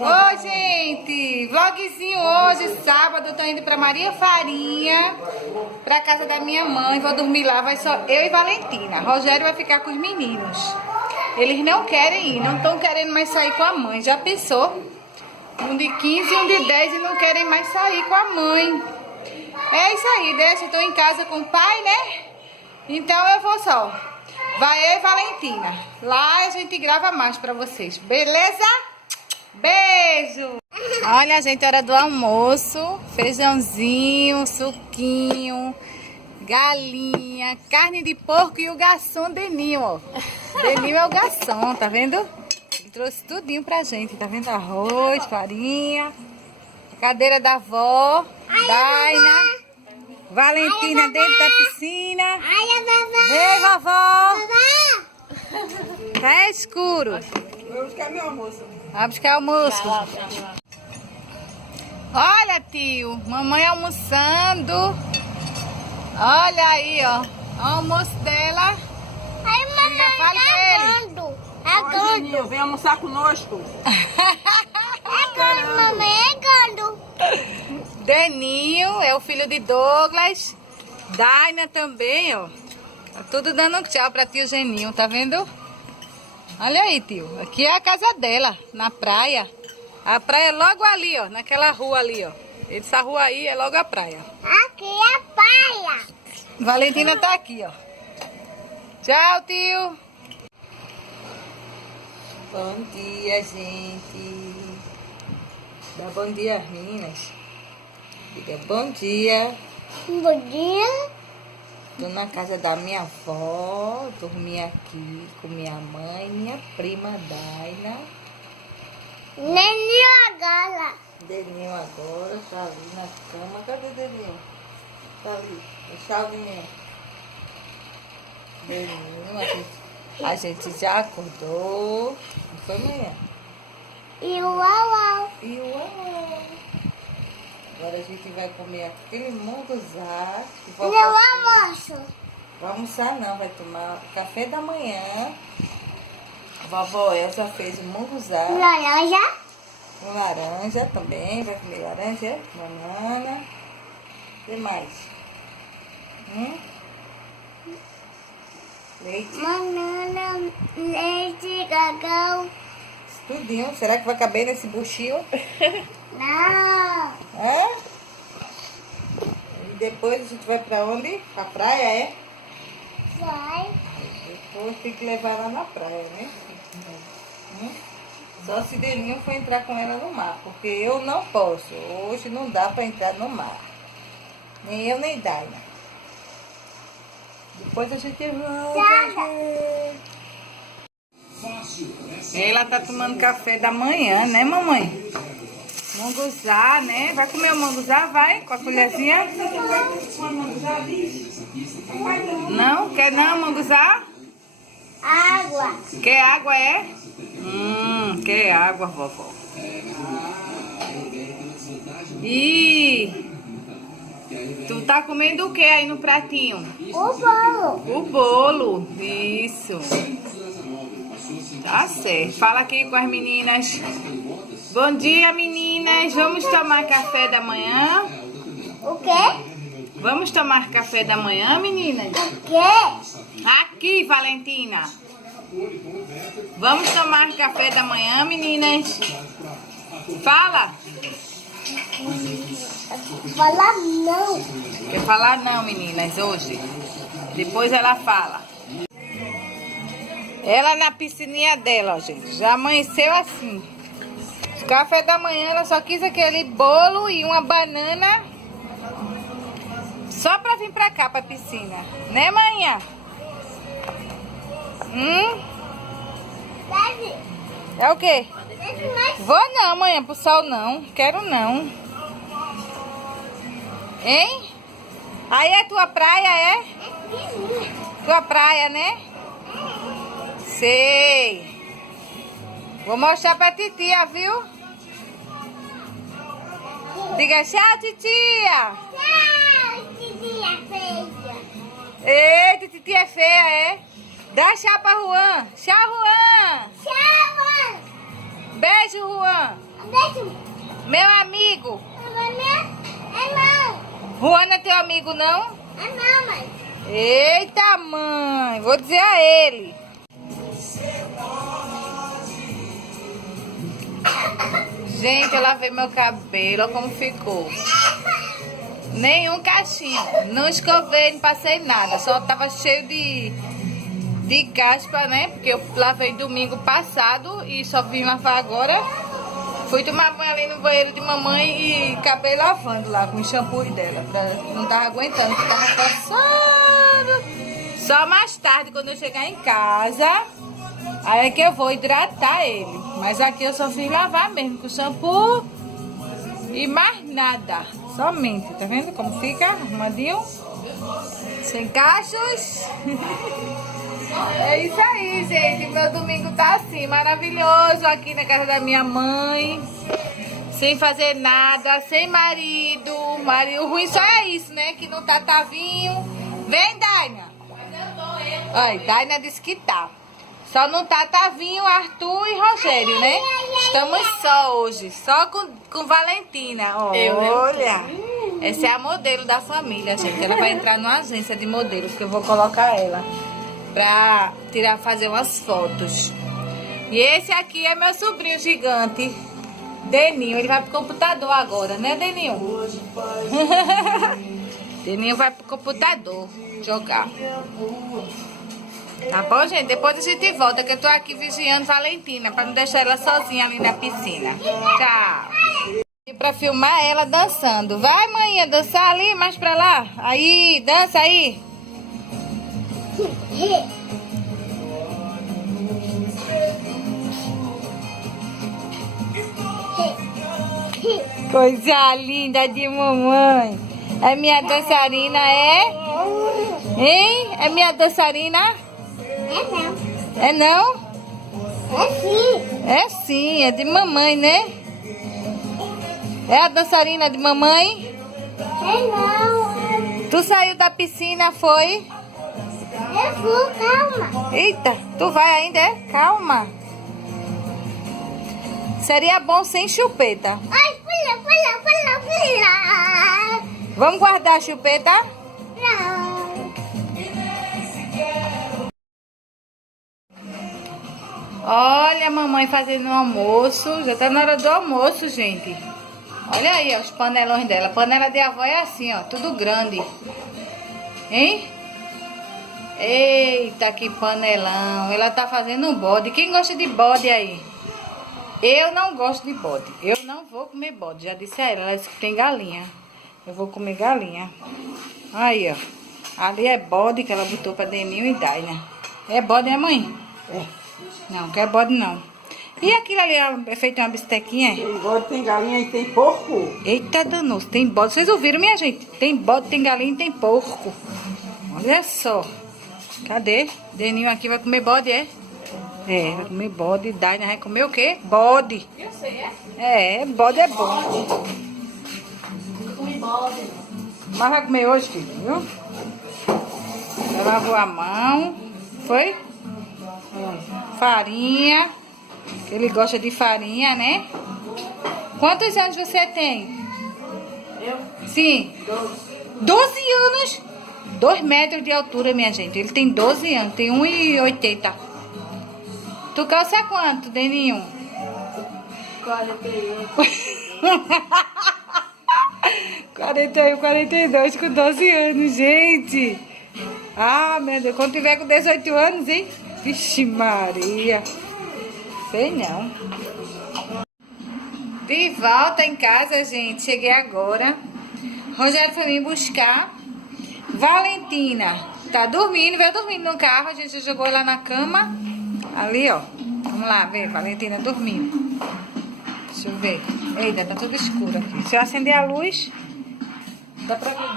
Oi, gente! Vlogzinho hoje, sábado, tô indo pra Maria Farinha, pra casa da minha mãe. Vou dormir lá, vai só eu e Valentina. Rogério vai ficar com os meninos. Eles não querem ir, não estão querendo mais sair com a mãe. Já pensou? Um de 15 e um de 10 e não querem mais sair com a mãe. É isso aí, deixa. Eu tô em casa com o pai, né? Então eu vou só. Vai eu e Valentina. Lá a gente grava mais pra vocês, beleza? Beijo! Olha, gente, hora do almoço. Feijãozinho, suquinho, galinha, carne de porco e o garçom Deninho, ó. Deninho é o garçom, tá vendo? Ele trouxe tudinho pra gente, tá vendo? Arroz, farinha, a cadeira da avó, Daina, Valentina dentro da piscina. Vem, vovó! Tá escuro. Vou buscar meu almoço. Vai buscar almoço. Olha, tio, mamãe almoçando. Olha aí, ó, o almoço dela. Ai, mamãe, fale com ele. é Juninho, vem almoçar conosco. gando, mamãe, é gando. Deninho é o filho de Douglas. Daina também, ó. Tá tudo dando tchau pra tio Geninho, tá vendo? Olha aí, tio. Aqui é a casa dela, na praia. A praia é logo ali, ó. Naquela rua ali, ó. Essa rua aí é logo a praia. Aqui é praia. Valentina tá aqui, ó. Tchau, tio. Bom dia, gente. Dá bom dia, meninas. Diga bom dia. Bom dia. Tô na casa da minha avó, dormi aqui com minha mãe e minha prima Daina. Neném agora. Deninho agora tá ali na cama. Cadê Deninho? Tá ali, o chavinho. Deninho, a gente já acordou. Não foi, manhã? E o uau. E uau! Agora a gente vai comer aquele munguzá. Meu almoço. Vai almoçar não, vai tomar café da manhã. A vovó Elza fez o munguzá Laranja. com laranja também. Vai comer laranja, banana. O que mais? Leite. Banana, leite, cacau. Tudinho. Será que vai caber nesse buchinho? Não. Hã? E depois a gente vai pra onde? Pra praia, é? Vai. Depois tem que levar ela na praia, né? Só se Deninho for entrar com ela no mar, porque eu não posso. Hoje não dá pra entrar no mar. Nem eu, nem Daina. Depois a gente vai. Ela tá tomando café da manhã, né, mamãe? Munguzá, né? Vai comer o munguzá? Vai? Com a colherzinha? Não? Quer não, munguzá? Água. Quer água, é? Quer água, vovó. Ih! Tu tá comendo o que aí no pratinho? O bolo. O bolo. Isso. Tá certo. Fala aqui com as meninas. Bom dia, meninas. Vamos tomar café da manhã? O quê? Vamos tomar café da manhã, meninas? O quê? Aqui, Valentina. Vamos tomar café da manhã, meninas? Fala. Falar não. Quer falar não, meninas, hoje? Depois ela fala. Ela na piscininha dela, ó, gente. Já amanheceu assim. Café da manhã, ela só quis aquele bolo e uma banana. Só pra vir pra cá, pra piscina. Né, manhã? Deve. É o quê? Deve mais. Vou não, manhã, pro sol não. Quero não. Hein? Aí é tua praia, é? Tua praia, né? Sei. Vou mostrar pra titia, viu? Diga tchau, titia. Tchau, titia feia. Eita, titia é feia, é? Dá tchau pra Juan. Tchau, Juan. Tchau, mãe. Beijo, Juan. Deixa. Meu amigo. É não. Juan é teu amigo, não? É não, mãe. Eita, mãe. Vou dizer a ele. Gente, eu lavei meu cabelo. Olha como ficou. Nenhum cachinho. Não escovei, não passei nada. Só tava cheio de caspa, né? Porque eu lavei domingo passado e só vim lavar agora. Fui tomar banho ali no banheiro de mamãe e acabei lavando lá com o shampoo dela. Não tava aguentando, que tava cansada. Só mais tarde, quando eu chegar em casa, aí é que eu vou hidratar ele. Mas aqui eu só fiz lavar mesmo com shampoo e mais nada. Somente, tá vendo como fica arrumadinho? Sem cachos. É isso aí, gente. Meu domingo tá assim, maravilhoso aqui na casa da minha mãe. Sem fazer nada, sem marido. O ruim só é isso, né? Que não tá Tavinho. Vem, Daina. Ai, Daina disse que tá. Só não tá Tavinho, Arthur e Rogério, né? Estamos só hoje. Só com Valentina. Olha. Essa é a modelo da família, gente. Ela vai entrar numa agência de modelo, porque eu vou colocar ela pra fazer umas fotos. E esse aqui é meu sobrinho gigante, Deninho. Ele vai pro computador agora, né, Deninho? Deninho vai pro computador jogar. Tá bom, gente? Depois a gente volta, que eu tô aqui vigiando Valentina, pra não deixar ela sozinha ali na piscina. Tchau. E pra filmar ela dançando. Vai, manhã, dançar ali, mais pra lá. Aí, dança aí. Coisa linda de mamãe. É minha dançarina, é? Hein? É minha dançarina? É não. É não? É sim. É sim, é de mamãe, né? É a dançarina de mamãe? É não. Tu saiu da piscina, foi? Eu vou, calma. Eita, tu vai ainda, é? Calma. Seria bom sem chupeta. Ai, pula, pula, pula, pula. Vamos guardar a chupeta? Não. Olha a mamãe fazendo o almoço. Já tá na hora do almoço, gente. Olha aí, ó, os panelões dela. Panela de avó é assim, ó, tudo grande. Hein? Eita, que panelão. Ela tá fazendo um bode. Quem gosta de bode aí? Eu não gosto de bode. Eu não vou comer bode. Já disse a ela, ela disse que tem galinha. Eu vou comer galinha. Aí, ó. Ali é bode que ela botou pra Deninho e Daina. É bode, né, mãe? É. Não, quer bode não. E aquilo ali é feito uma bistequinha? Tem bode, tem galinha e tem porco. Eita, danoso, tem bode. Vocês ouviram, minha gente? Tem bode, tem galinha e tem porco. Olha só. Cadê? Deninho aqui vai comer bode, é? É, vai comer bode. Daina vai comer o quê? Bode. Eu sei, é? É, bode é bom. Mas vai comer hoje, filho, viu? Já lavou a mão. Foi? Farinha. Ele gosta de farinha, né? Quantos anos você tem? Eu? Sim. 12 anos? 2 metros de altura, minha gente. Ele tem 12 anos. Tem 1,80. Tu calça quanto, Deninho? 41. 41, 42 com 12 anos, gente. Ah, meu Deus. Quando tiver com 18 anos, hein? Vixe Maria. Sei não. De volta em casa, gente. Cheguei agora. Rogério foi me buscar. Valentina tá dormindo. Veio dormindo no carro. A gente já jogou ela na cama. Ali, ó. Vamos lá ver. Valentina dormindo. Deixa eu ver. Eita, tá tudo escuro aqui. Se eu acender a luz, dá pra ver.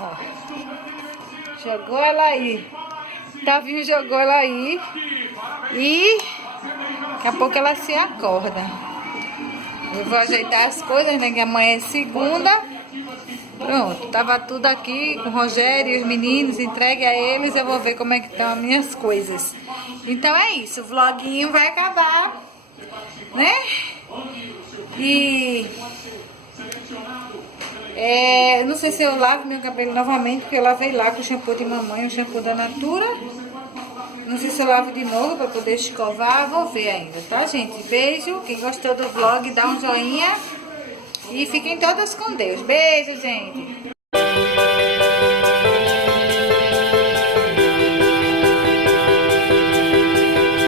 Ó. Jogou ela aí. Tavinho jogou ela aí. E daqui a pouco ela se acorda. Eu vou ajeitar as coisas, né? Que amanhã é segunda. Pronto, tava tudo aqui com o Rogério e os meninos, entregue a eles. Eu vou ver como é que estão as minhas coisas. Então é isso, o vloguinho vai acabar né? E não sei se eu lavo meu cabelo novamente, porque eu lavei lá com o shampoo de mamãe, o shampoo da Natura. Não sei se eu lavo de novo para poder escovar, vou ver ainda, tá, gente? Beijo, quem gostou do vlog, dá um joinha e fiquem todas com Deus. Beijo, gente!